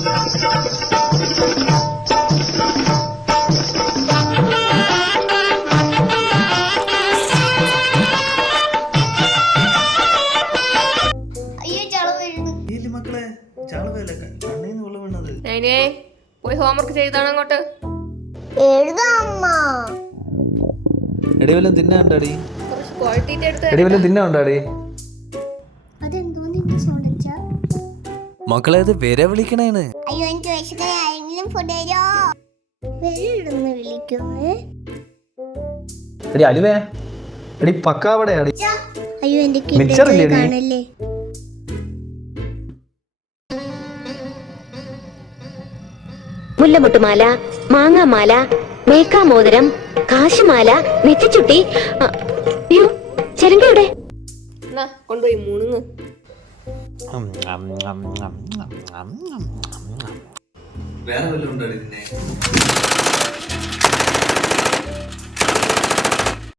മക്കളെ കണ്ണീന്ന് വെള്ളം വീണത്. പോയി ഹോംവർക്ക് ചെയ്താണ് അങ്ങോട്ട്. എടി വല്ലതും തിന്നാണ്ടാടി. എടി വല്ലതും തിന്നാണ്ടാടി. മക്കളെ അത് വരെ വിളിക്കണേന്ന്. അയ്യോ എനിക്ക് വിശക്കണെങ്കിലും ഫുഡ് തരോ. വെളിയിടുന്ന് വിളിക്കുമേ. എടി അലുവേ. എടി പക്കാവടെ അടി. അയ്യോ എന്റെ കിഡ്നി കാണല്ലേ. മുല്ലമുട്ടുമാല, മാങ്ങാമാല, മേക്കാമോതിരം, കാശുമാല, നെറ്റിച്ചുട്ടി. അയ്യോ ചെരങ്കയുടെ കൊണ്ടുപോയി മുണുങ്ങ്. വേറെ വല്ലതും ഉണ്ടോ ഇതിനെ?